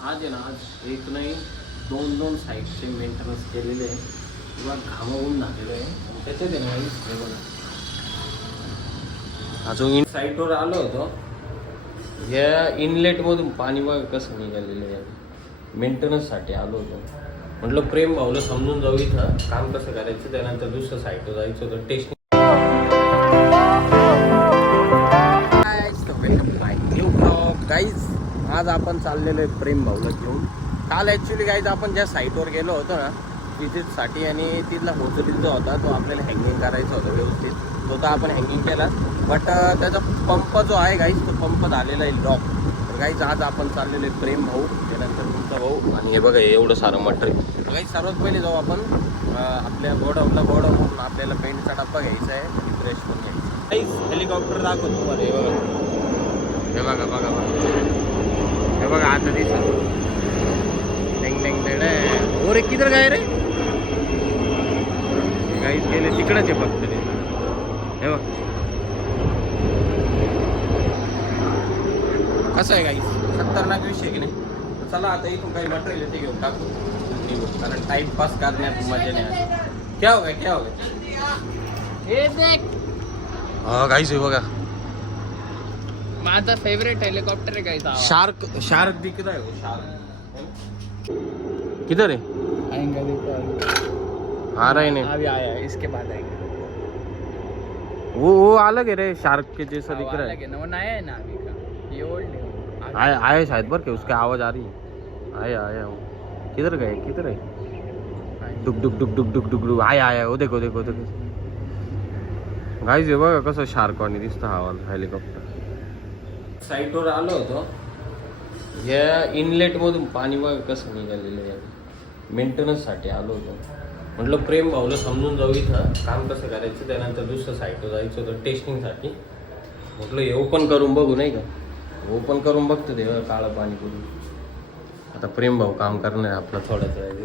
आज आहे ना, आज एक नाही दोन साईडचे मेंटेनन्स केलेले आहे किंवा घामावून झालेलं आहे. त्याच्यात आहे ना हे बघा, अजून साईटवर आलो होतो. या इनलेटमधून पाणी बघा कसं निघालेलं आहे. मेंटेनन्ससाठी आलो होतो. म्हटलं प्रेम भाऊला समजून जाऊ, इथं काम कसं करायचं. त्यानंतर दुसऱ्या साईटवर जायचं होतं टेस्टिंग. गाईज आज आपण चाललेलो आहे प्रेम भाऊला घेऊन. काल ॲक्च्युली गाईज आपण ज्या साईटवर गेलो होतो ना विजिटसाठी, आणि तिथला होटल जो होता तो आपल्याला हँगिंग करायचा होता व्यवस्थित. तो तर आपण हँगिंग केला, बट त्याचा पंप जो आहे गाईज तो पंप झालेला आहे लॉक. तर गाईज आज आपण चाललेलो आहे प्रेम भाऊ, त्यानंतर तुमचा भाऊ, आणि हे बघा एवढं सारं मटेरियल. तर गाईज सर्वात पहिले जाऊ आपण आपल्या गोडाऊनला आपल्याला पेंटचा डब्बा घ्यायचा आहे आणि फ्रेश पण घ्यायचा. गाईज हेलिकॉप्टर दाखवतो तुम्हाला. हे बघा हे बघा आता दिसत रे किधर काय रे. गाईच गेले तिकडच आहे फक्त ते. हे बघ कसं आहे गाईस, खतरनाक विषय की नाही. चला आता इथून काही मटेरियल ते घेऊन टाकू, कारण टाइमपास करण्यात मजा नाही आली. क्या हो गया हे देख. गाईस हे बघा माझा फेवरेट हेलिकॉप्टर है गाइस. शार्क दिख रहा है वो शार्क. किधर है? आएंगे आ रहा ही नहीं. अभी आया है, इसके बाद आएंगे. वो अलग है रे, शार्क के जैसा दिख रहा है. वो नया है ना अभी का, ये ओल्ड है. आया शायद बर के उसकी आवाज आ रही है. आया वो किधर है. डुक डुक डुक डुक डुक डुक डुक आया वो देखो. गाईज हे बघा कसं शार्क वाणी दिसतं हा हेलिकॉप्टर. साईटवर आलो होतो. या इनलेटमधून पाणी बघा कसं निघालेलं आहे. मेंटेनन्ससाठी आलो होतो. म्हटलं प्रेम भाऊला समजून जाऊ, इथं काम कसं करायचं. त्यानंतर दुसऱ्या साईटवर जायचं होतं टेस्टिंगसाठी. म्हटलं हे ओपन करून बघू, नाही का. ओपन करून बघतो ते काळं पाणी करून. आता प्रेम भाऊ काम करणार आपला थोड्याच वेळ.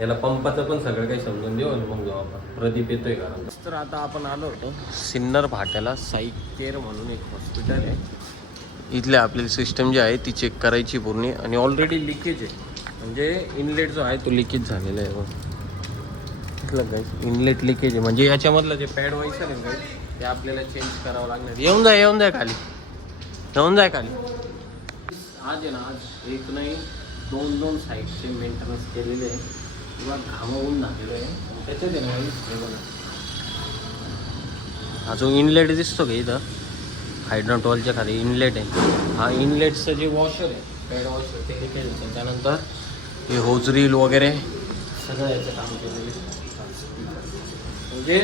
याला पंपाचं पण सगळं काही समजून देऊ आणि मग जाऊ आपण. प्रदीप येतोय का. तर आता आपण आलो होतो सिन्नर फाट्याला. साई केअर म्हणून एक हॉस्पिटल आहे. इथले आपली सिस्टम जी आहे ती चेक करायची पूर्ण, आणि ऑलरेडी लिकेज आहे. म्हणजे इनलेट जो आहे तो लिकेज झालेला आहे. इथलं काय इनलेट लिकेज आहे, म्हणजे याच्यामधलं जे पॅड व्हायचं आहे ना ते आपल्याला चेंज करावं लागणार. येऊन जाय खाली. आज आहे ना, आज एक नाही दोन साईडचे मेंटेनन्स केलेले आहे किंवा घामावून झालेलं आहे. त्याच्यात आहे ना हे बघा अजून इनलेट दिसतो का इथं. हायड्रोटॉलच्या खाली इनलेट आहे. हा इनलेटचं जे वॉशर आहे पॅड वॉशर ते लिकेज होतं. त्यानंतर हे होज रील वगैरे सगळं याचं काम केलेलं आहे. म्हणजे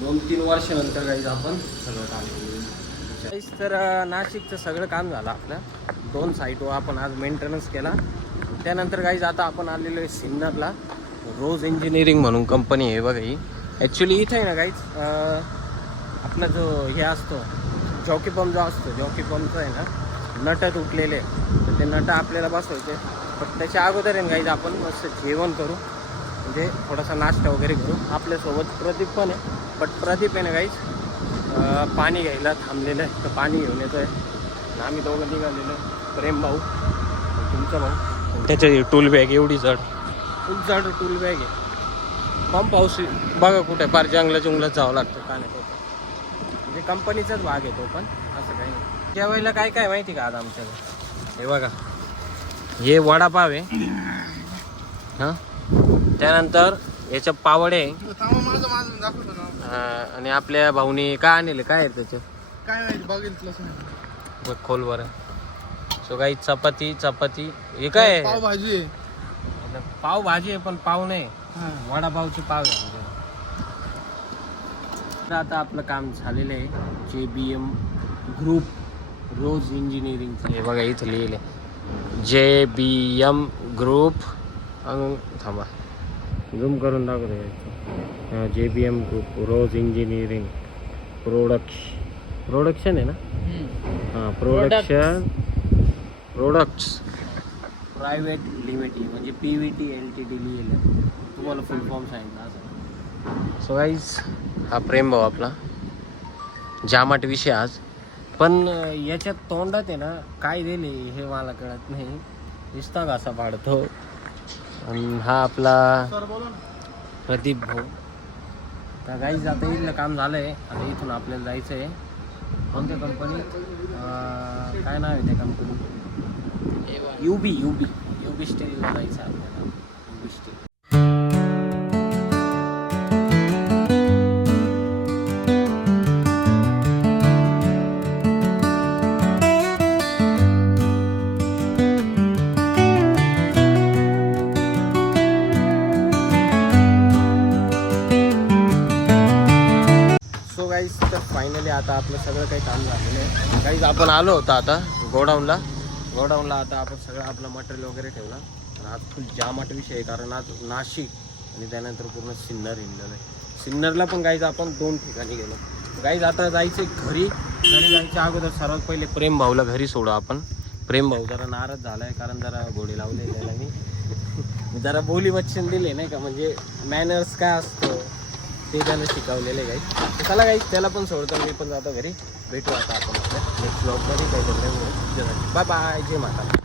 2-3 वर्षानंतर काही आपण सगळं काम केलं. तर नाशिकचं सगळं काम झालं आपलं. 2 साईटवर आपण आज मेंटेनन्स केला. त्यानंतर गाईज आता आपण आलेलो आहे सिन्नरला. रोज इंजिनिअरिंग म्हणून कंपनी आहे बघा ही. ॲक्च्युली इथं आहे ना गाईज आपला जो हे असतो जॉकी पंप जो असतो, जॉकी पंपचं आहे ना नट तुटलेले, तर ते नट आपल्याला बसवायचे. पण त्याच्या अगोदर आहे गाईज आपण मस्त जेवण करू, म्हणजे थोडासा नाश्ता वगैरे करू. आपल्यासोबत प्रदीप पण आहे, बट प्रदीप आहे ना गाईज पाणी घ्यायला थांबलेलं आहे. तर पाणी घेऊन येतो आहे. आम्ही दोघं निघालेलो आहे. प्रेम भाऊ तुमचा भाऊ. त्याच्या टूल बॅग एवढी खूप जड टूल बॅग आहे. पंप हाऊस बघा कुठे फार जंगलात जावं लागतं का नाही. म्हणजे कंपनीचाच भाग आहे तो, पण असं काही नाही. जेवायला काय माहिती का आज आमच्याकडे. हे बघा हे वडापाव आहे. हां त्यानंतर याच्या पावडे आणि आपल्या भाऊनी काय आणले काय आहे त्याचं काय माहिती बघितलं बघ खोल बरं. सो काही चपाती हे काय आहे. पावभाजी आहे. पावभाजी आहे पण पाव नाही, वडापावची पाव आहे. आता आपलं काम झालेलं आहे. JBM ग्रुप रोज इंजिनिअरिंगचं. हे बघा इथं लिहिले JBM ग्रुप. थांबा झूम करून दाखवतो. JBM ग्रुप रोज इंजिनिअरिंग प्रोडक्शन आहे ना. हां प्रोडक्ट्स प्रायव्हेट लिमिटेड, म्हणजे PVT LTD लिहिलं. तुम्हाला फुल फॉर्म सांगितलं असं. सो गाईज हा प्रेम भाऊ आपला जामाट विषय आज. पण याच्यात तोंडात आहे ना काय दिले हे मला कळत नाही. नुसता घासा पाडतो. आणि हा आपला सर बोला ना. प्रदीप भाऊ. तर गाईज आता इथलं काम झालं आहे. आता इथून आपल्याला जायचं आहे कोणत्या कंपनीत, काय नाव आहे त्या कंपनी, युबी स्टीलला जायचं आहे आपल्याला. युबी स्टील. सो गाईज तर फायनली आता आपलं सगळं काही काम झालेलं आहे. गाईज आपण आलो होतो आता गोडाऊनला आता आपण सगळं आपलं मटेरियल वगैरे ठेवलं. आणि आज फुल जामाट विषय आहे कारण आज नाशिक आणि त्यानंतर पूर्ण सिन्नर हिंडलेलं आहे. सिन्नरला पण गाईज आपण 2 ठिकाणी गेलो. गाईज आता जायचे घरी जायच्या अगोदर सर्वात पहिले प्रेम भाऊला घरी सोडू आपण. प्रेम भाऊ जरा नाराज झाला आहे कारण जरा घोडे लावले त्याला मी जरा बोली वचन दिले नाही का, म्हणजे मॅनर्स काय असतं ते त्याला शिकवलेले गाईज. चला गाईज त्याला पण सोडतो, मी पण जातो घरी. भेटू आता आपण आपल्या नेक्स्ट ब्लॉगमध्ये काही बाय बाय. जय माता.